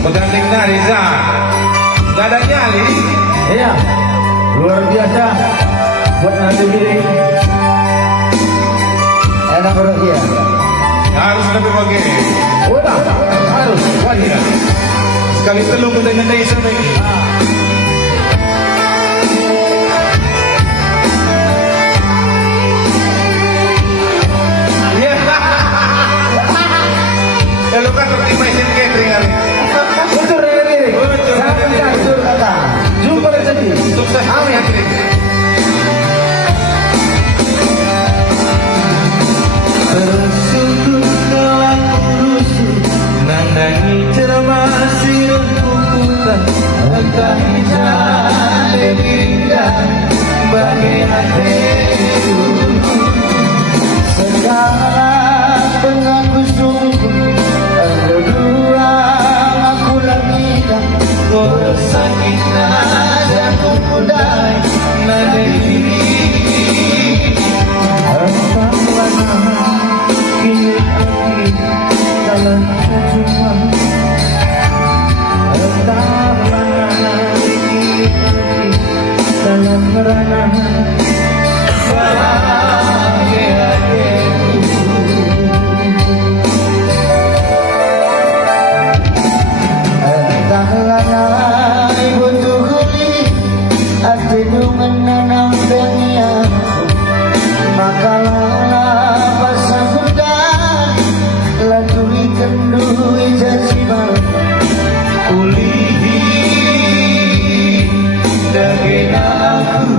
Menggandeng Nariza, nggak ada nyali. Iya, luar biasa buat nanti diri. Enak orang dia. Harus lebih begini. Udah, harus. Wajib. Sekali telung dengan Nariza lagi. Kalau kan terima isin catering hari. Betul ini. Sangat betul kata. Jumpa rezeki. Sukses kami hari. Tersungguh dalam rusuh, nandangi cermasi rembukan, entah hijau indah bagai hatiku. Sekarang denganku sungguh. Sakit aja memudai nada diri. Apabila kini hati dalam kejuma, entahlah kini hati dalam merana. Ulihi daging aku